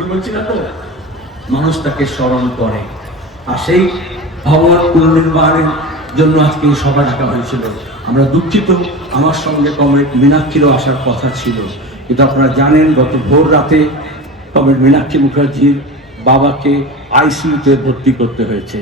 ভুল বলছি না তো? মানুষ তাকে স্মরণ করে, আর সেই ভবন পুনর্নির্মাণের জন্য আজকে এই সভা ডাকা হয়েছিল। আমরা দুঃখিত, আমার সঙ্গে কমরেড মীনাক্ষীরও আসার কথা ছিল, কিন্তু আপনারা জানেন গত ভোর রাতে কমরেড মীনাক্ষী মুখার্জির বাবাকে আইসিইউতে ভর্তি করতে হয়েছে।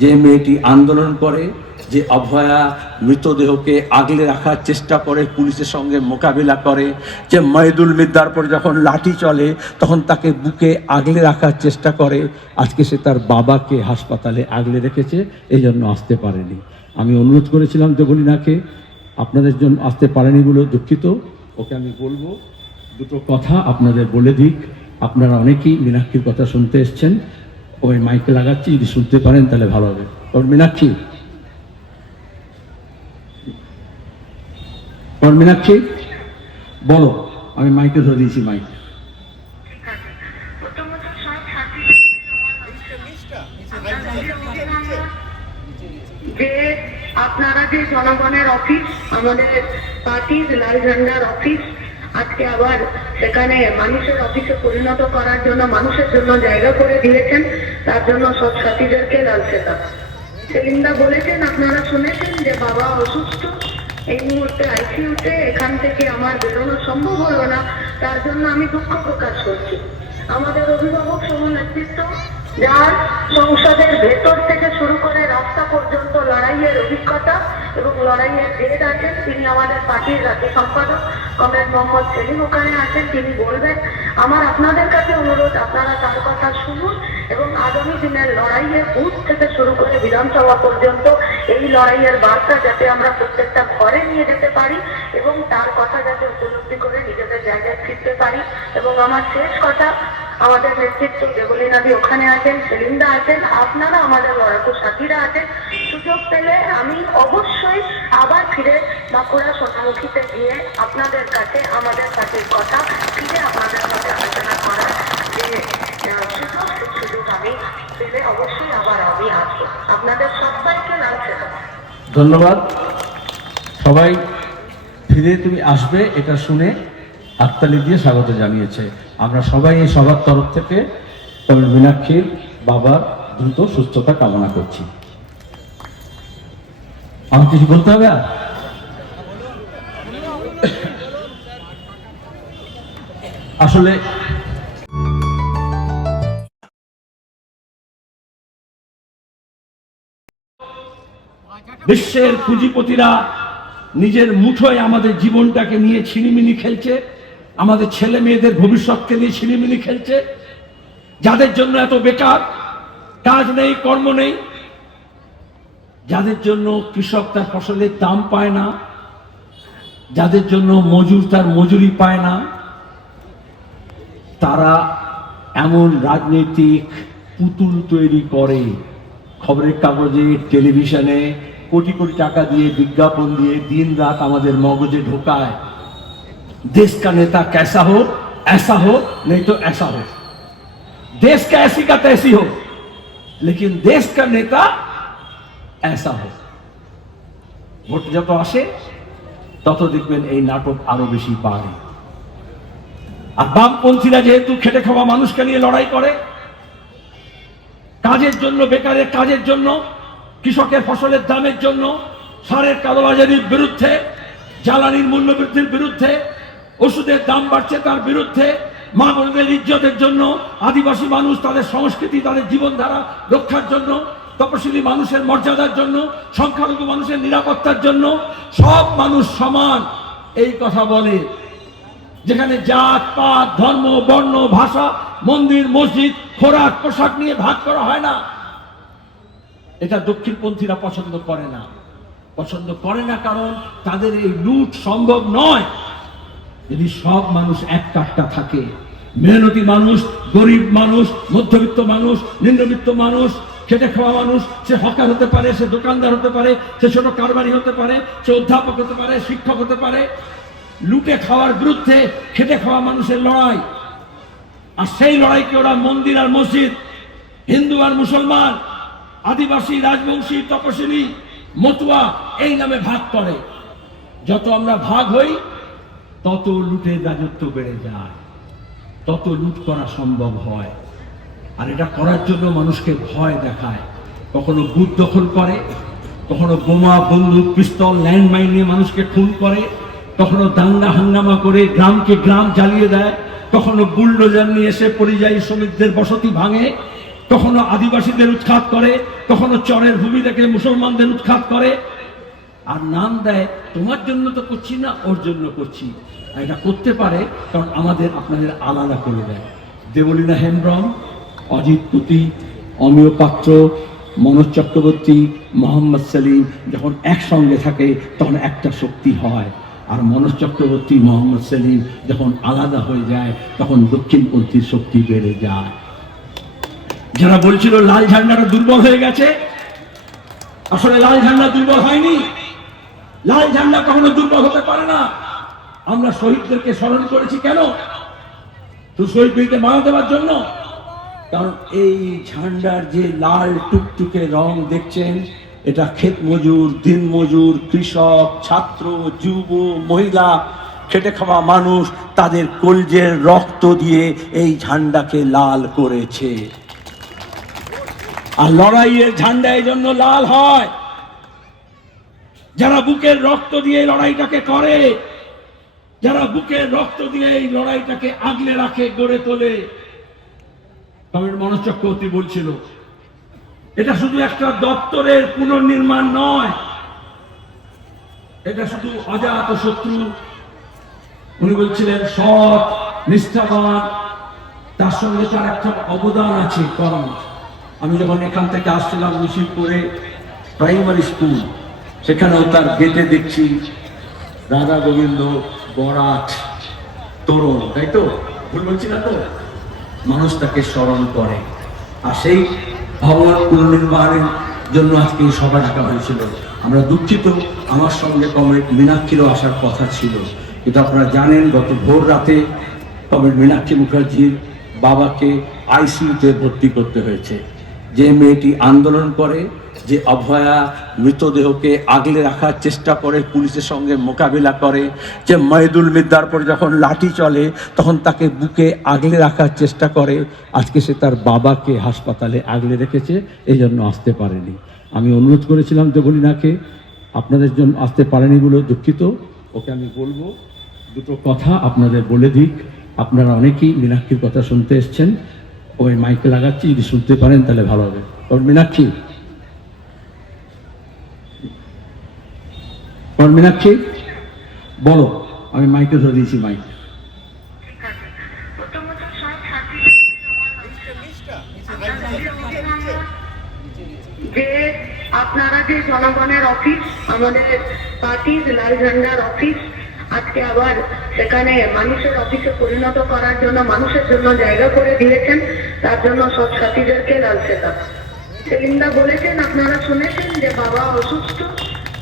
যে মেয়েটি আন্দোলন করে, যে অভয়া মৃতদেহকে আগলে রাখার চেষ্টা করে, পুলিশের সঙ্গে মোকাবিলা করে, যে মহিদুল মিদ্দার পর যখন লাঠি চলে তখন তাকে বুকে আগলে রাখার চেষ্টা করে, আজকে সে তার বাবাকে হাসপাতালে আগলে রেখেছে, এই জন্য আসতে পারেনি। আমি অনুরোধ করেছিলাম দেবলীনাকে, আপনাদের জন্য আসতে পারেনি বলে দুঃখিত। ওকে আমি বলবো দুটো কথা আপনাদের বলে দিক। আপনারা অনেকেই মীনাক্ষীর কথা শুনতে এসছেন, ওই মাইকে লাগাচ্ছি, যদি শুনতে পারেন তাহলে ভালো হবে। ওর মীনাক্ষী, মীনাক্ষী বলো, আমি মাইকে ধরে দিয়েছি মাইক। যে আপনারা যে জনগণের অফিস, আমাদের পার্টির লাল ঝান্ডার অফিস, আজকে আবার সেখানে মানুষের অফিসে পরিণত করার জন্য, মানুষের জন্য জায়গা করে দিয়েছেন, তার জন্য সব সাথীদেরকে লাল সেটা। সেলিমদা বলেছেন, আপনারা শুনেছেন যে বাবা অসুস্থ, এই মুহূর্তে আইসিইউতে, এখান থেকে আমার বেরোনো সম্ভব হলো না, তার জন্য আমি দুঃখ প্রকাশ করছি। আমাদের অভিভাবক সহ নেতৃত্ব, যার সংসদের ভেতর থেকে শুরু করে রাস্তা পর্যন্ত লড়াইয়ের অভিজ্ঞতা এবং লড়াইয়ের জেদ আছেন, তিনি আমাদের পার্টির রাজ্য সম্পাদক কমরেড মোহাম্মদ সেলিম ওখানে আছেন, তিনি বলবেন। আমার আপনাদের কাছে অনুরোধ, আপনারা তার কথা শুনুন এবং আগামী দিনের লড়াইয়ের বুথ থেকে শুরু করে বিধানসভা পর্যন্ত এই লড়াইয়ের বার্তা যাতে আমরা প্রত্যেকটা ঘরে নিয়ে যেতে পারি এবং তার কথা যাতে উপলব্ধি করে নিজেদের জায়গায় ফিরতে পারি। এবং আমার শেষ কথা, আমাদের নেতৃত্ব দেবলীনাদি ওখানে আছেন, সেলিমদা আছেন, আপনারা আমাদের লড়াকু সাথীরা আছেন। সুযোগ পেলে আমি অবশ্যই আবার ফিরে বাঁকুড়া সোনামুখীতে গিয়ে আপনাদের কাছে আমাদের পার্টির কথা ফিরে আপনাদের সাথে আলোচনা করার যে সুযোগ আমি পেলে অবশ্যই আবার আমি আসবো। আপনাদের সবাইকে লাগছে। ধন্যবাদ। সবাই ফিরে তুমি আসবে এটা শুনে হাততালি দিয়ে স্বাগত জানিয়েছে। আমরা সবাই এই সবার তরফ থেকে কমরেড মীনাক্ষীর বাবার দ্রুত সুস্থতা কামনা করছি। আমার কিছু বলতে হবে আর? আসলে বিশ্বের পুঁজিপতিরা নিজের মুঠোয় আমাদের জীবনটাকে নিয়ে ছিনিমিনি খেলছে, আমাদের ছেলে মেয়েদের ভবিষ্যৎকে নিয়ে ছিনিমিনি খেলছে। যাদের জন্য এত বেকার, কাজ নেই, কর্ম নেই, যাদের জন্য কৃষক তার ফসলের দাম পায় না, যাদের জন্য মজুর তার মজুরি পায় না, তারা এমন রাজনৈতিক পুতুল তৈরি করে, খবরের কাগজে, টেলিভিশনে কোটি কোটি টাকা দিয়ে, বিজ্ঞাপন দিয়ে দিন রাত আমাদের মগজে ঢোকায়। देश का नेता कैसा हो, ऐसा हो, नहीं तो ऐसा हो। देश का ऐसी का तैसी हो, लेकिन देश का नेता ऐसा हो। ভোট যত আসে তত দেখবেন এই নাটক আরো বেশি বাড়ে। আর বামপন্থীরা যেহেতু খেটে খাওয়া মানুষকে নিয়ে লড়াই করে, কাজের জন্য, বেকারের কাজের জন্য, কৃষকের ফসলের দামের জন্য, সারের কালোবাজারির বিরুদ্ধে, জ্বালানির মূল্য বৃদ্ধির বিরুদ্ধে, ওষুধের দাম বাড়ছে তার বিরুদ্ধে, মা বোনদের ইজ্জতের জন্য, আদিবাসী মানুষ তাদের সংস্কৃতি, তাদের জীবনধারা রক্ষার জন্য, তপশিলি মানুষের মর্যাদার জন্য, সংখ্যালঘু মানুষের নিরাপত্তার জন্য, সব মানুষ সমান এই কথা বলে। যেখানে জাত পাত, ধর্ম, বর্ণ, ভাষা, মন্দির, মসজিদ, খোরাক, পোশাক নিয়ে ভাগ করা হয় না। এটা দক্ষিণপন্থীরা পছন্দ করে না। পছন্দ করে না কারণ তাদের এই লুট সম্ভব নয়। যদি সব মানুষ এক কাটটা থাকে, মেহনতি মানুষ, গরিব মানুষ, মধ্যবিত্ত মানুষ, নিম্নবিত্ত মানুষ, খেটে খাওয়া মানুষ, সে হকার হতে পারে, সে দোকানদার হতে পারে, সে ছোট কারবারি হতে পারে, সে অধ্যাপক হতে পারে, শিক্ষক হতে পারে, লুটে খাওয়ার বিরুদ্ধে খেটে খাওয়া মানুষের লড়াই। আর সেই লড়াইকে ওরা মন্দির আর মসজিদ, হিন্দু আর মুসলমান, আদিবাসী, রাজবংশী, তপশিলি, মতুয়া এই নামে ভাগ করে। যত আমরা ভাগ হই তত লুটের রাজত্ব বেড়ে যায়, তত লুট করা সম্ভব হয়। আর এটা করার জন্য মানুষকে ভয় দেখায়, কখনো বুথ দখল করে, কখনো বোমা বন্দুক পিস্তল ল্যান্ডমাইন নিয়ে মানুষকে খুন করে, কখনো দাঙ্গা হাঙ্গামা করে গ্রামকে গ্রাম জ্বালিয়ে দেয়, কখনো বুলডোজার নিয়ে এসে পরিযায়ী শ্রমিকদের বসতি ভাঙে, কখনো আদিবাসীদের উৎখাত করে, কখনো চরের ভূমি থেকে মুসলমানদের উৎখাত করে, আর নাম দেয় তোমার জন্য তো করছি না, ওর জন্য করছি। আর এটা করতে পারে কারণ আমাদের আপনাদের আলাদা করে দেয়। দেবলীনা হেমব্রম, অজিত পুতি, অমিয় পাত্র, মনোজ চক্রবর্তী, মোহাম্মদ সেলিম যখন একসঙ্গে থাকে তখন একটা শক্তি হয়। আর মনোজ চক্রবর্তী, মোহাম্মদ সেলিম যখন আলাদা হয়ে যায় তখন দক্ষিণপন্থীর শক্তি বেড়ে যায়। যারা বলছিল লাল ঝান্ডাটা দুর্বল হয়ে গেছে, আসলে লাল ঝান্ডা দুর্বল হয়নি। লাল ঝান্ডা কখনো দুর্বল হতে পারে না। আমরা শহীদদেরকে স্মরণ করেছি কেন? তো শহীদদেরকে মারা দেওয়ার জন্য। কারণ এই ঝান্ডার যে লাল টুকটুকে রং দেখছেন, এটা ক্ষেত মজুর, দিন মজুর, কৃষক, ছাত্র, যুব, মহিলা, খেটে খাওয়া মানুষ তাদের কলজের রক্ত দিয়ে এই ঝান্ডাকে লাল করেছে। আর লড়াইয়ের ঝান্ডা এই জন্য লাল হয়। যারা বুকের রক্ত দিয়ে লড়াইটাকে করে, যারা বুকের রক্ত দিয়ে এই লড়াইটাকে আগলে রাখে, গড়ে তোলে। মনোজ চক্রবর্তী বলছিল এটা শুধু একটা দপ্তরের পুনর্নির্মাণ নয়, এটা শুধু অজাত শত্রু। উনি বলছিলেন সৎ, নিষ্ঠাবান, তার সঙ্গে তার একটা অবদান আছে কর্ম। আমি যখন এখান থেকে আসছিলাম মিছিল করে প্রাইমারি স্কুল, সেখানেও তার গেটে দেখছি রাধা গোবিন্দ বরাট তরুণ, তাই তো? ভুল বলছি না তো? মানুষ তাকে স্মরণ করে। আর সেই ভবন পুনর্নির্মাণের জন্য আজকে এই সভা ডাকা হয়েছিল। আমরা দুঃখিত, আমার সঙ্গে কমরেড মীনাক্ষীরও আসার কথা ছিল, কিন্তু আপনারা জানেন গত ভোর রাতে কমরেড মীনাক্ষী মুখার্জির বাবাকে আইসিইউতে ভর্তি করতে হয়েছে। যে মেয়েটি আন্দোলন করে, যে অভয়া মৃতদেহকে আগলে রাখার চেষ্টা করে, পুলিশের সঙ্গে মোকাবিলা করে, যে মহিদুল মিদ্দার পর যখন লাঠি চলে তখন তাকে বুকে আগলে রাখার চেষ্টা করে, আজকে সে তার বাবাকে হাসপাতালে আগলে রেখেছে, এই জন্য আসতে পারেনি। আমি অনুরোধ করেছিলাম দেবলীনাকে, আপনাদের জন্য আসতে পারেনি বলে দুঃখিত। ওকে আমি বলবো দুটো কথা আপনাদের বলে দিক। আপনারা অনেকেই মীনাক্ষীর কথা শুনতে এসছেন, ওই মাইকে লাগাচ্ছি, যদি শুনতে পারেন তাহলে ভালো হবে। মীনাক্ষী, মীনাক্ষী বলো। আমি মাইকে ধরে দিয়েছি, মাইক। যে আপনারা যে জনগণের অফিস, আমাদের পার্টির লাল ঝান্ডার অফিস, আজকে আবার সেখানে মানুষের অফিসে পরিণত করার জন্য, মানুষের জন্য জায়গা করে দিয়েছেন, তার জন্য সব সাথীদেরকে লাল সেটা। সেলিমদা বলেছেন, আপনারা শুনেছেন যে বাবা অসুস্থ,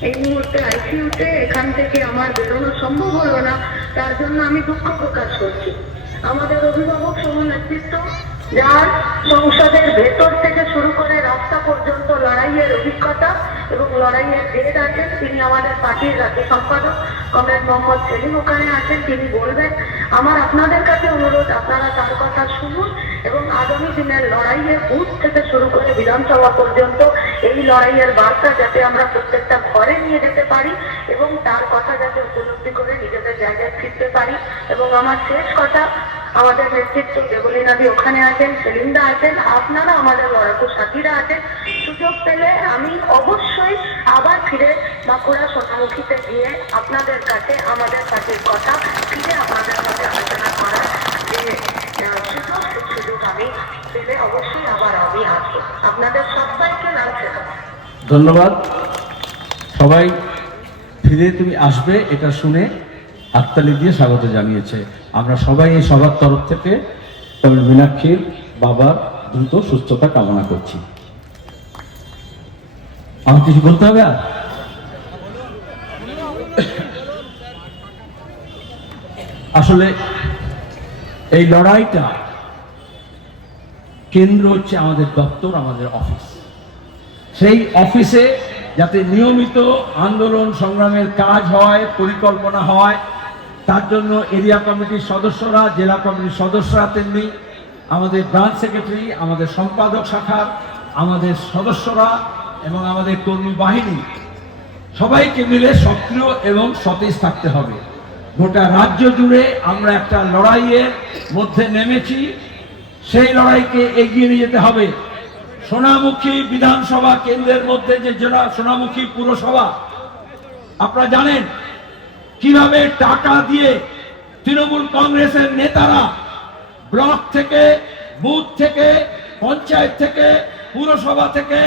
এই মুহূর্তে আইসিইউতে, এখান থেকে আমার বেরোনো সম্ভব হলো না, তার জন্য আমি দুঃখ প্রকাশ করছি। আমাদের অভিভাবক সহ নেতৃত্ব, যার সংসদের ভেতর থেকে শুরু করে রাস্তা পর্যন্ত লড়াইয়ের অভিজ্ঞতা এবং লড়াইয়ের জেদ আছেন, তিনি আমাদের পার্টির রাজ্য সম্পাদক কমরেড মোহাম্মদ সেলিম ওখানে আছেন, তিনি বলবেন। আমার আপনাদের কাছে অনুরোধ, আপনারা তার কথা শুনুন এবং আগামী দিনের লড়াইয়ের বুথ থেকে শুরু করে বিধানসভা পর্যন্ত এই লড়াইয়ের বার্তা যাতে আমরা প্রত্যেকটা ঘরে নিয়ে যেতে পারি এবং তার কথা যাতে উপলব্ধি করে নিজেদের জায়গায় ফিরতে পারি। এবং আমার শেষ কথা, আমাদের নেতৃত্ব দেবলীনাদি ওখানে আছেন, সেলিমদা আছেন, আপনারা আমাদের লড়াকু সাথীরা আছেন। সুযোগ পেলে আমি অবশ্যই আবার ফিরে বাঁকুড়া সোনামুখীতে গিয়ে আপনাদের কাছে আমাদের পার্টির কথা ফিরে আপনাদের সাথে আলোচনা করার যে সুযোগ আমি পেলে অবশ্যই আবার আমি আসবো। আপনাদের সবাইকে লাল সেবা। ধন্যবাদ। সবাই ফিরে তুমি আসবে এটা শুনে হাততালি দিয়ে স্বাগত জানিয়েছে। আমরা সবাই এই সবার তরফ থেকে কমরেড মীনাক্ষীর বাবার দ্রুত সুস্থতা কামনা করছি। আমার কিছু বলতে হবে? আসলে এই লড়াইটা কেন্দ্র হচ্ছে আমাদের দপ্তর, আমাদের অফিস। সেই অফিসে যাতে নিয়মিত আন্দোলন সংগ্রামের কাজ হয়, পরিকল্পনা হয়, তার জন্য এরিয়া কমিটির সদস্যরা, জেলা কমিটির সদস্যরা, তেমনি আমাদের ব্রাঞ্চ সেক্রেটারি, আমাদের সম্পাদক শাখার আমাদের সদস্যরা এবং আমাদের কর্মী বাহিনী সবাইকে মিলে সক্রিয় এবং সতেজ থাকতে হবে। গোটা রাজ্য জুড়ে আমরা একটা লড়াইয়ের মধ্যে নেমেছি, সেই লড়াইকে এগিয়ে নিয়ে যেতে হবে। সোনামুখী বিধানসভা কেন্দ্রের মধ্যে যে জেলা সোনামুখী পুরসভা, আপনারা জানেন কিভাবে টাকা দিয়ে তৃণমূল কংগ্রেসের নেতারা ব্লক থেকে, বুথ থেকে, পঞ্চায়েত থেকে, পুরসভা থেকে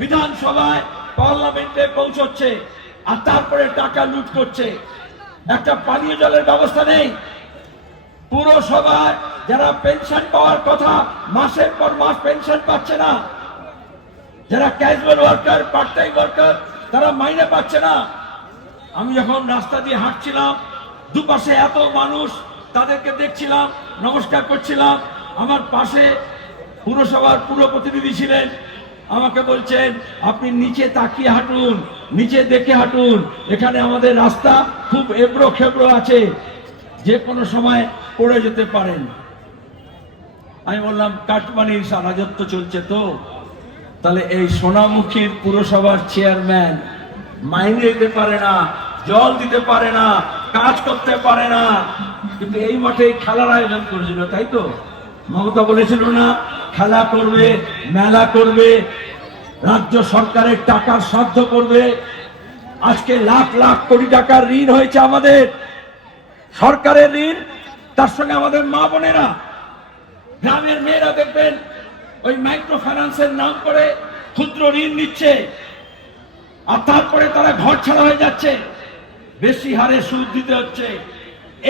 বিধানসভায়, পার্লামেন্টে পৌঁছচ্ছে আর তারপরে টাকা লুট করছে। একটা পানীয় জলের ব্যবস্থা নেই। পুরসভায় যারা পেনশন পাওয়ার কথা, মাসের পর মাস পেনশন পাচ্ছে না। যারা casual worker, part time worker, তারা মাইনে পাচ্ছে না। আমি যখন রাস্তা দিয়ে হাঁটছিলাম, দুপাশে এত মানুষ, তাদেরকে দেখছিলাম, নমস্কার করছিলাম। আমার পাশে পুরসভার পুর প্রতিনিধি ছিলেন, আমাকে বলছেন আপনি নিচে তাকিয়ে হাঁটুন, নিচে দেখে হাঁটুন, এখানে আমাদের রাস্তা খুব এবড়ো খেবড়ো আছে, যে কোনো সময় পড়ে যেতে পারেন। আমি বললাম কাটমানির রাজত্ব চলছে তো, তাহলে এই সোনামুখীর পুরসভার চেয়ারম্যান মাইনে দিতে পারে না, জল দিতে পারে না, কাজ করতে পারে না, কিন্তু এই মাঠে খেলার আয়োজন করেছিল, তাই তো? মমতা বলেছিল না খেলা করবে, মেলা করবে, রাজ্য সরকারের টাকার সাধ্য করবে। আজকে লাখ লাখ কোটি টাকার ঋণ হয়েছে আমাদের, সরকারের ঋণ, তার সঙ্গে আমাদের মা বোনেরা, গ্রামের মেয়েরা দেখবেন ওই মাইক্রো ফাইন্যান্সের নাম করে ক্ষুদ্র ঋণ নিচ্ছে, আর তারপরে তারা ঘর ছাড়া হয়ে যাচ্ছে, বেশি হারে সুদ দিতে হচ্ছে।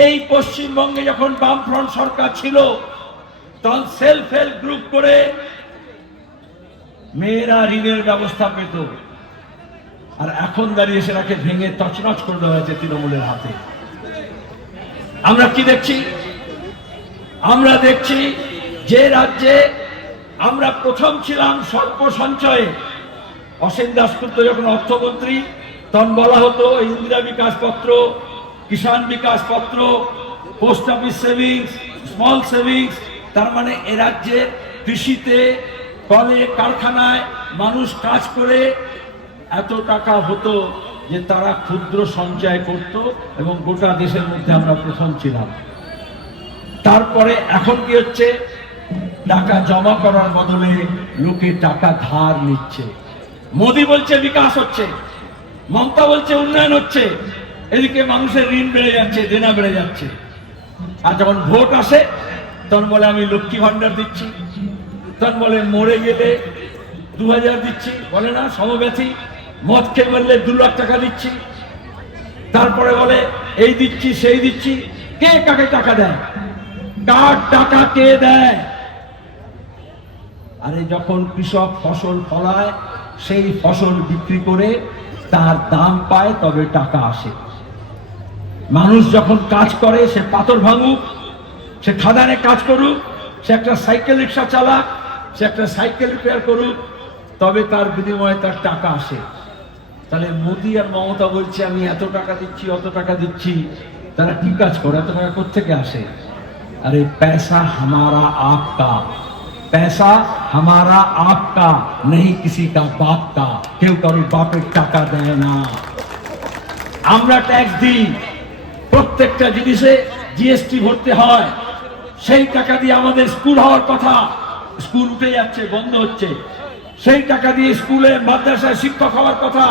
এই পশ্চিমবঙ্গে যখন বামফ্রন্ট সরকার ছিল, তখন সেলফ হেল্প গ্রুপ করে মেয়েরা ঋণের ব্যবস্থা পেত, আর এখন দাঁড়িয়ে সেটাকে ভেঙে তছনছ করে দেওয়া হয়েছে তৃণমূলের হাতে। আমরা কি দেখছি? আমরা দেখছি যে রাজ্যে আমরা প্রথম ছিলাম স্বল্প সঞ্চয়ে, অসীম দাশগুপ্ত যখন অর্থমন্ত্রী, তখন বলা হতো ইন্দিরা বিকাশ পত্র, কিষাণ বিকাশ পত্র, post office savings, small savings, তার মানে এ রাজ্যে কৃষিতে, কলে, কারখানায় মানুষ কাজ করে এত টাকা হতো যে তারা ক্ষুদ্র সঞ্চয় করত, এবং গোটা দেশের মধ্যে আমরা প্রথম ছিলাম। তারপরে এখন কি হচ্ছে? টাকা জমা করার বদলে লোকে টাকা ধার নিচ্ছে। মোদি বলছে বিকাশ হচ্ছে, মমতা বলছে উন্নয়ন হচ্ছে, এদিকে মানুষের ঋণ বেড়ে যাচ্ছে, দেনা বেড়ে যাচ্ছে। আর যখন ভোট আসে তখন বলে আমি লক্ষ্মী ভান্ডার দিচ্ছি, তখন বলে মরে গেলে 2000 দিচ্ছি, বলে না সমব্যথী, মদ খেয়ে মরলে 2 লাখ টাকা দিচ্ছি, তারপরে বলে এই দিচ্ছি সেই দিচ্ছি। কে কাকে টাকা দেয়? কার টাকা কে দেয়? আরে যখন কৃষক ফসল ফলায়, সেই ফসল বিক্রি করে তার দাম পায়, তবে টাকা আসে। মানুষ যখন কাজ করে, সে পাথর ভাঙুক, সে খাদানে কাজ করুক, সে একটা সাইকেল রিক্সা চালাক, সে একটা সাইকেল রিপেয়ার করুক, তবে তার বিনিময়ে তার টাকা আসে। তাহলে মোদি আর মমতা বলছে আমি এত টাকা দিচ্ছি, অত টাকা দিচ্ছি, তারা কি কাজ করে? এত টাকা কোত্থেকে আসে? अरे पैसा हमारा आपका, पैसा हमारा आपका, नहीं किसी का बाप का। কেউ কারো বাপের টাকা দেয় না। আমরা ট্যাক্স দিই, প্রত্যেকটা জিনিসে জিএসটি ভরতে হয়। সেই টাকা দিয়ে আমাদের স্কুল হওয়ার কথা, স্কুল উঠে যাচ্ছে, বন্ধ হচ্ছে। সেই টাকা দিয়ে স্কুলে, মাদ্রাসায় শিক্ষক হওয়ার কথা,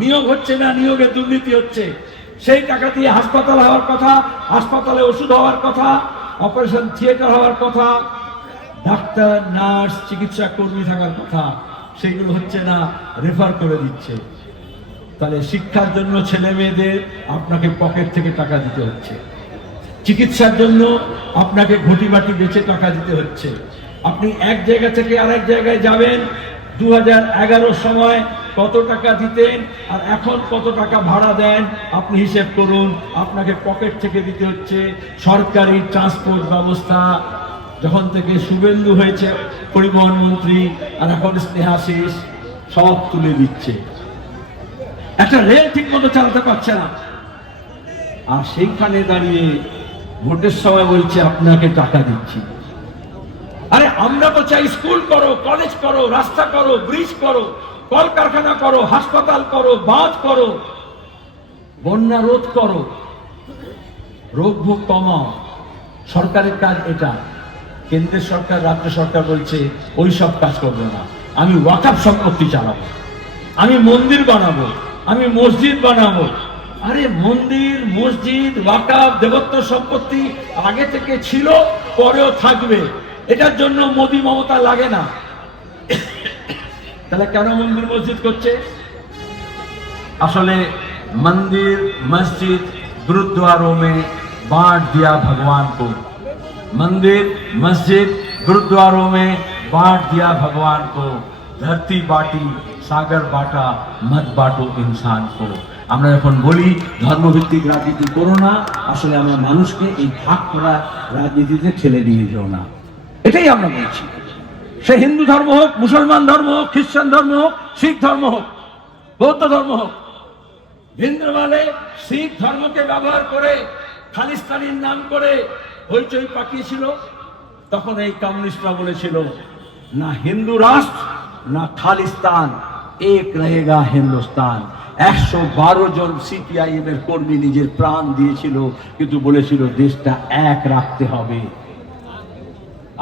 নিয়োগ হচ্ছে না, নিয়োগে দুর্নীতি হচ্ছে। সেই টাকা দিয়ে হাসপাতাল হওয়ার কথা, হাসপাতালে ওষুধ হওয়ার কথা, অপারেশন থিয়েটার হওয়ার কথা, ডাক্তার, নার্স, চিকিৎসা কর্মী থাকার কথা, সেগুলো হচ্ছে না, রেফার করে দিচ্ছে। তাহলে শিক্ষার জন্য ছেলে মেয়েদের আপনাকে পকেট থেকে টাকা দিতে হচ্ছে, চিকিৎসার জন্য আপনাকে ঘটি বাটি বেচে টাকা দিতে হচ্ছে। আপনি এক জায়গা থেকে আরেক জায়গায় যাবেন, 2011 সময় কত টাকা দিতেন আর এখন কত টাকা ভাড়া দেন, আপনি হিসেব করুন। আপনাকে পকেট থেকে দিতে হচ্ছে। সরকারি ট্রান্সপোর্ট ব্যবস্থা, যখন থেকে শুভেন্দু হয়েছে পরিবহন মন্ত্রী, আর এখন স্নেহাশিস, সব তুলে দিচ্ছে। একটা রেল ঠিক মতো চালাতে পারছে না। আর সেইখানে দাঁড়িয়ে ভোটের সময় বলছে আপনাকে টাকা দিচ্ছি। আরে আমরা তো চাই স্কুল করো, কলেজ করো, রাস্তা করো, ব্রিজ করো, কলকারখানা করো, হাসপাতাল করো, বাঁধ করো, বন্যা রোধ করো, রোগ ভোগ কমাও। সরকারের কাজ এটা। কেন্দ্রের সরকার, রাজ্য সরকার বলছে ওই সব কাজ করবে না, আমি ওয়াকফ সম্পত্তি চালাবো, আমি মন্দির বানাবো, আমি মসজিদ বানাবো। আরে মন্দির, মসজিদ, ওয়াকফ, দেবত্ব সম্পত্তি আগে থেকে ছিল, পরেও থাকবে। এটার জন্য মোদি মমতা লাগে না। তাহলে কেন মন্দির মসজিদ করছে? আসলে मंदिर मस्जिद गुरुद्वारों में बांट दिया भगवान को, मंदिर मस्जिद गुरुद्वारों में बांट दिया भगवान को, धरती बाटी सागर बाटा मत बाटो इंसान को। আমরা যখন বলি ধর্মভিত্তিক রাজনীতি করো না, আসলে আমরা মানুষকে এই ভাগ করা রাজনীতিতে ঠেলে দিয়ে যাও না, এটাই আমরা বলছি। সে হিন্দু ধর্ম হোক, মুসলমান ধর্ম হোক, খ্রিস্টান ধর্ম হোক, শিখ ধর্ম হোক, বৌদ্ধ ধর্ম হোক, ভিন্দ্রমালে শিখ ধর্মকে ব্যবহার করে খালিস্তানির নাম করে হইচই পাকিয়েছিল। তখন এই কমিউনিস্টরা বলেছিল না হিন্দু রাষ্ট্র না খালিস্তান, এক রহেগা হিন্দুস্তান। 112 জন সিপিআইএম এর কর্মী নিজের প্রাণ দিয়েছিল, কিন্তু বলেছিল দেশটা এক রাখতে হবে।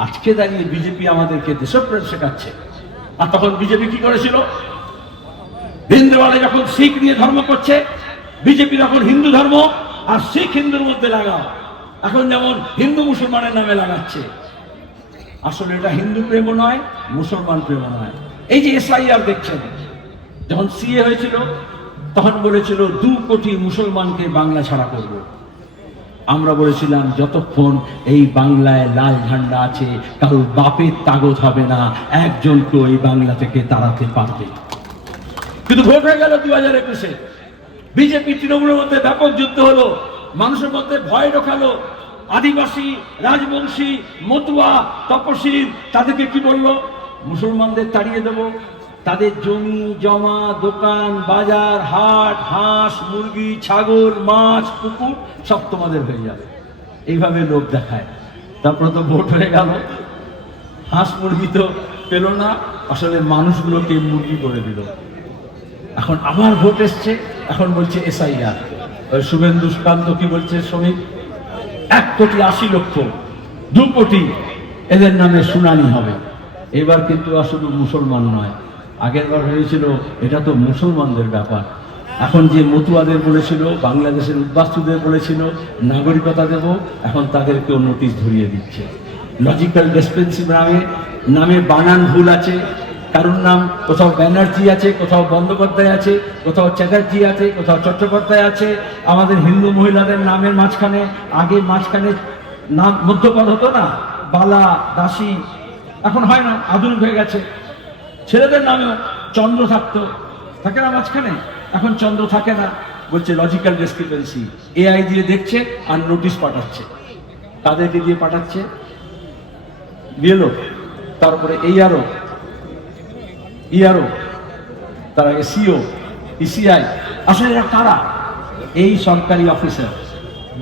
আজকে দাঁড়িয়ে বিজেপি আমাদেরকে দেশপ্রেম শেখাচ্ছে। আর তখন বিজেপি কি করেছিল? ভিন্দ্রওয়ালে যখন শিখ নিয়ে ধর্ম করছে, বিজেপি তখন হিন্দু ধর্ম আর শিখ হিন্দুর মধ্যে লাগাও। এখন যেমন হিন্দু মুসলমানের নামে লাগাচ্ছে। আসলে এটা হিন্দু প্রেম নয়, মুসলমান প্রেম নয়। এই যে এসআইআর দেখছেন, যখন সিএ হয়েছিল তখন বলেছিল 2 কোটি মুসলমানকে বাংলা ছাড়া করব। আমরা বলেছিলাম যতক্ষণ এই বাংলায় লাল ঝান্ডা আছে, কারোর বাপের তাগত হবে না একজনকে এই বাংলা থেকে তাড়াতে পারবে। কিন্তু ভোট হয়ে গেল 2021-এ। বিজেপি তৃণমূলের মধ্যে ব্যাপক যুদ্ধ হলো, মানুষের মধ্যে ভয় ঢোকালো। আদিবাসী, রাজবংশী, মতুয়া, তপশিল তাদেরকে কি বললো? মুসলমানদের তাড়িয়ে দেব, তাদের জমি জমা, দোকান, বাজার, হাট, হাঁস, মুরগি, ছাগল, মাছ, পুকুর সব তোমাদের হয়ে যাবে। এইভাবে লোক দেখায়। তারপরে তো ভোট হয়ে গেল, হাঁস মুরগি তো পেল না, আসলে মানুষগুলোকে মুরগি করে দিল। এখন আবার ভোট এসছে, এখন বলছে এসআইআর। শুভেন্দু সুকান্ত কি বলছে? শ্রমিক 1,80,00,000, 2 কোটি এদের নামে শুনানি হবে। এবার কিন্তু আর শুধু মুসলমান নয়, আগের বার হয়েছিল এটা তো মুসলমানদের ব্যাপার। এখন যে মতুয়াদের বলেছিল, বাংলাদেশের উদ্বাস্তুদের বলেছিল নাগরিকতা দেব, এখন তাদেরকেও নোটিশ ধরিয়ে দিচ্ছে। লজিক্যাল ডিসপেন্সি নামে বানান ভুল আছে, কারোর নাম কোথাও ব্যানার্জি আছে, কোথাও বন্দ্যোপাধ্যায় আছে, কোথাও চ্যাটার্জি আছে, কোথাও চট্টোপাধ্যায় আছে। আমাদের হিন্দু মহিলাদের নামের মাঝখানে, আগে মাঝখানে নাম মধ্যপদ হতো না, বালা, দাসী, এখন হয় না, আধুনিক হয়ে গেছে। ছেলেদের নামেও চন্দ্র থাকতো, থাকে না মাঝখানে, এখন চন্দ্র থাকে না। বলছে লজিক্যাল ডিসক্রিপেন্সি, এআই দিয়ে দেখছে আর নোটিশ পাঠাচ্ছে। তাদেরকে দিয়ে পাঠাচ্ছে বিএলও, তারপরে ইআরও, তার আগে সিও, ইসিআই। আসলে এরা কারা? এই সরকারি officer,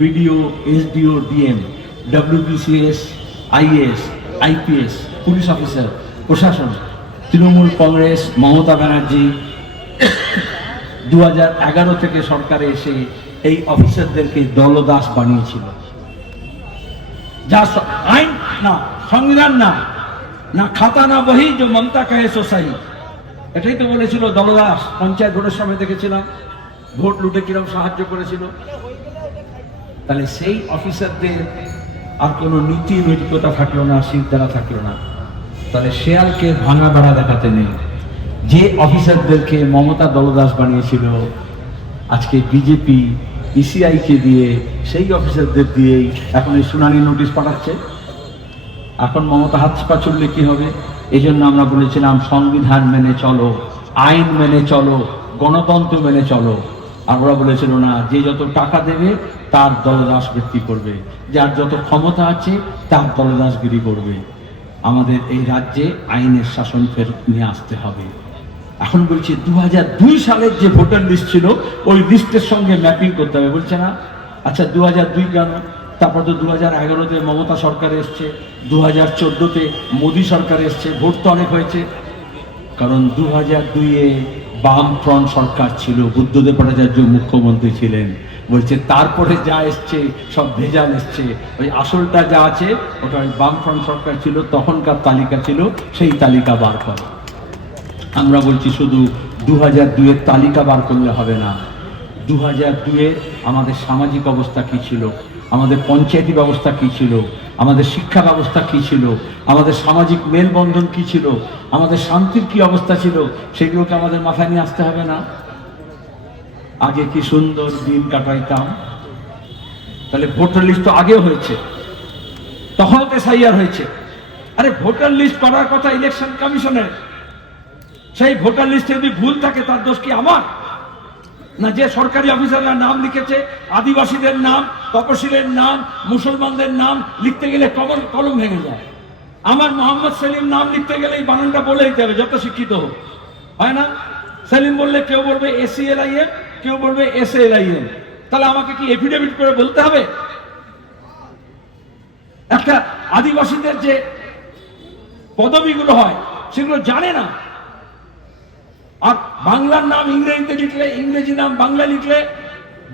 BDO, SDO, DM, WBCS, IAS, IPS, police officer, প্রশাসন। তৃণমূল কংগ্রেস, মমতা ব্যানার্জি 2011 থেকে সরকারে এসে এই অফিসারদেরকে দলদাস বানিয়েছিল। যা আইন না, সংবিধান না, না খাতা না বহি, যে মমতা কাহে সোসাই, এটাই তো বলেছিল দলদাস। পঞ্চায়েত ভোটের সময় দেখেছিলাম ভোট লুটে কিরকম সাহায্য করেছিল। তাহলে সেই অফিসারদের আর কোনো নীতি নৈতিকতা থাকলো না, সিদ্ধারা থাকলো না। তাহলে শেয়ালকে ভাঙা বেড়া দেখাতে নেই। যে অফিসারদেরকে মমতা দলদাস বানিয়েছিল, আজকে বিজেপি ইসিআইকে দিয়ে, সেই অফিসারদের দিয়েই এখন এই শুনানি নোটিশ পাঠাচ্ছে। এখন মমতা হাত পা চললে কি হবে? এই জন্য আমরা বলেছিলাম সংবিধান মেনে চলো, আইন মেনে চলো, গণতন্ত্র মেনে চলো। আর ওরা বলেছিল না, যে যত টাকা দেবে তার দলদাস বৃত্তি করবে, যার যত ক্ষমতা আছে তার দলদাসগিরি করবে। আমাদের এই রাজ্যে আইনের শাসন ফেরত নিয়ে আসতে হবে। এখন বলছে 2002 সালের যে ভোটার লিস্ট ছিল, ওই লিস্টের সঙ্গে ম্যাপিং করতে হবে। বলছে না, আচ্ছা 2002 কেন? তারপর তো 2011-তে মমতা সরকার এসছে, 2014-তে মোদী সরকার এসছে, ভোট তো অনেক হয়েছে। কারণ 2002-এ বামফ্রন্ট সরকার ছিল, বুদ্ধদেব ভট্টাচার্য মুখ্যমন্ত্রী ছিলেন। বলছে তারপরে যা এসছে সব ভেজাল এসছে, ওই আসলটা যা আছে ওটা ওই বামফ্রন্ট সরকার ছিল, তখনকার তালিকা ছিল, সেই তালিকা বার করো। আমরা বলছি শুধু 2002-এর তালিকা বার করলে হবে না, 2002-এ আমাদের সামাজিক অবস্থা কি ছিল, আমাদের পঞ্চায়েতি ব্যবস্থা কি ছিল, আমাদের শিক্ষা ব্যবস্থা কি ছিল, আমাদের সামাজিক মেলবন্ধন কি ছিল, আমাদের শান্তির কি অবস্থা ছিল, সেগুলোকে আমাদের মাথায় নিয়ে আসতে হবে না? আগে কি সুন্দর দিন কাটাইতাম। তাহলে ভোটার লিস্ট তো আগেও হয়েছে, তখনও তো এসআইআর হয়েছে। আরে ভোটার লিস্ট করার কথা ইলেকশন কমিশনের, সেই ভোটার লিস্টে যদি ভুল থাকে তার দোষ কি আমার? না যে সরকারি অফিসাররা নাম লিখেছে, আদিবাসীদের নাম, তপশিলের নাম, মুসলমানদের নাম লিখতে গেলে কলম ভেঙে যায়। আমার মোহাম্মদ সেলিম নাম লিখতে গেলে এই বানানটা বলে দিতে হবে, যত শিক্ষিত হোক, হয় না? সেলিম বললে কেউ বলবে SELIM, কেউ বলবে SLIM। তাহলে আমাকে কি এফিডেভিট করে বলতে হবে? একটা আদিবাসীদের যে পদবিগুলো হয় সেগুলো জানে না। আর বাংলার নাম ইংরেজিতে লিখলে, ইংরেজি নাম বাংলা লিখলে,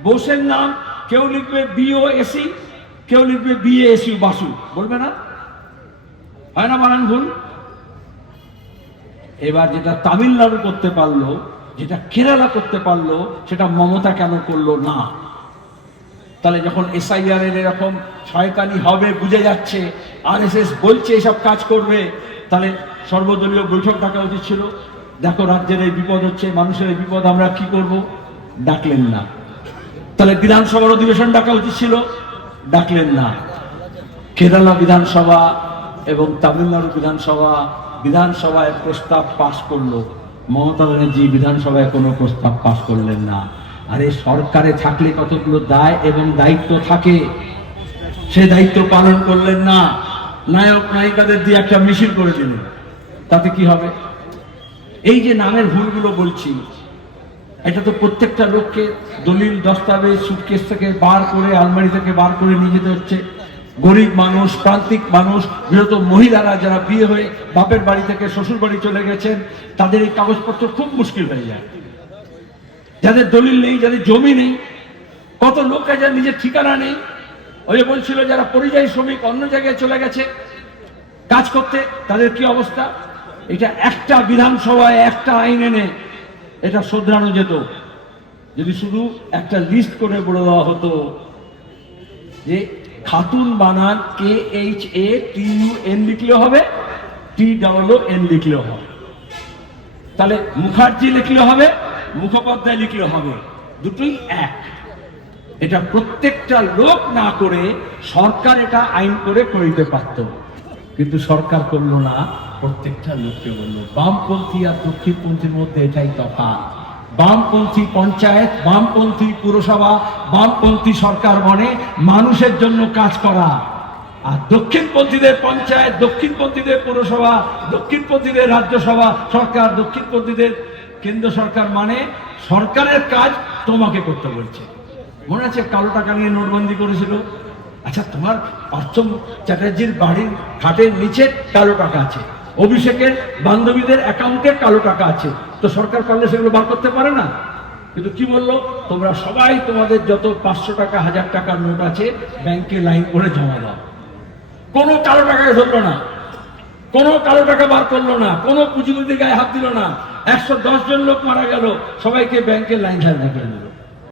বোসের নাম কেউ লিখবে BOSE, কেউ লিখবে BASU, বাসু, বলবে না? হয় না বানান ভুল? এবার যেটা তামিলনাড়ু করতে পারলো, যেটা কেরালা করতে পারলো, সেটা মমতা কেন করলো না? তাহলে যখন SIR এর এরকম শয়তানি হবে বুঝে যাচ্ছে, RSS বলছে এসব কাজ করবে, তাহলে সর্বদলীয় বৈঠক ডাকা উচিত ছিল। দেখো রাজ্যের এই বিপদ হচ্ছে, মানুষের এই বিপদ, আমরা কি করব? ডাকলেন না। তাহলে বিধানসভার অধিবেশন ডাকা উচিত ছিল, ডাকলেন না। কেরালা বিধানসভা এবং তামিলনাড়ু বিধানসভায় প্রস্তাব পাশ করলো, মমতা ব্যানার্জি বিধানসভায় কোনো প্রস্তাব পাশ করলেন না। আরে সরকারে থাকলে কতগুলো দায় এবং দায়িত্ব থাকে, সে দায়িত্ব পালন করলেন না। নায়ক নায়িকাদের দিয়ে একটা মিছিল করে দিলেন, তাতে কি হবে? এই যে নামের ভুলগুলো বলছি, এটা তো প্রত্যেকটা লোককে দলিল দস্তাবেজ সুটকেস থেকে বার করে, আলমারি থেকে বার করে নিয়ে যেতে হচ্ছে। গরিব মানুষ, প্রান্তিক মানুষ, বিশেষত মহিলারা যারা বিয়ে হয়ে বাপের বাড়ি থেকে শ্বশুর বাড়ি চলে গেছেন, তাদের এই কাগজপত্র খুব মুশকিল হয়ে যায়। যাদের দলিল নেই, যাদের জমি নেই, কত লোক যারা নিজের ঠিকানা নেই, ওই বলছিল যারা পরিযায়ী শ্রমিক অন্য জায়গায় চলে গেছে কাজ করতে, তাদের কি অবস্থা? এটা একটা বিধানসভায় একটা আইন এনে এটা শোধরানো যেত, যদি শুধু একটা লিস্ট করে বলে দেওয়া হতো যে খাতুন বানান KHATUN লিখলেও হবে, TOON লিখলেও হবে। তাহলে মুখার্জি লিখলেও হবে, মুখোপাধ্যায় লিখলেও হবে, দুটোই এক। এটা প্রত্যেকটা লোক না করে সরকার এটা আইন করে দিতে পারত, কিন্তু সরকার করলো না, প্রত্যেকটা লোককে বললো। বামপন্থী আর দক্ষিণপন্থীর মধ্যে এটাই তফাৎ। বামপন্থী পঞ্চায়েত, বামপন্থী পুরসভা, বামপন্থী সরকার মানে মানুষের জন্য কাজ করা। আর দক্ষিণপন্থীদের পঞ্চায়েত, দক্ষিণপন্থীদের পুরসভা, দক্ষিণপন্থীদের রাজ্যসভা সরকার, দক্ষিণপন্থীদের কেন্দ্র সরকার মানে সরকারের কাজ তোমাকে করতে বলছে। মনে আছে কালো টাকা নিয়ে নোটবন্দি করেছিল? আচ্ছা, তোমার পার্থ চ্যাটার্জির বাড়ির খাটের নিচে কালো টাকা আছে, অভিষেকের বান্ধবীদের অ্যাকাউন্টে কালো টাকা আছে, তো সরকার পারলে সেগুলো বার করতে পারে না? কিন্তু কি বললো, তোমরা সবাই তোমাদের যত 500 টাকা 1000 টাকার নোট আছে ব্যাংকে লাইন করে জমা দাও। কোনো কালো টাকায় ধরলো না, কোনো কালো টাকা বার করলো না, কোনো পুঁজিপতির গায়ে হাত দিল না। 110 জন লোক মারা গেল, সবাইকে ব্যাংকের লাইন ধার করে দিল।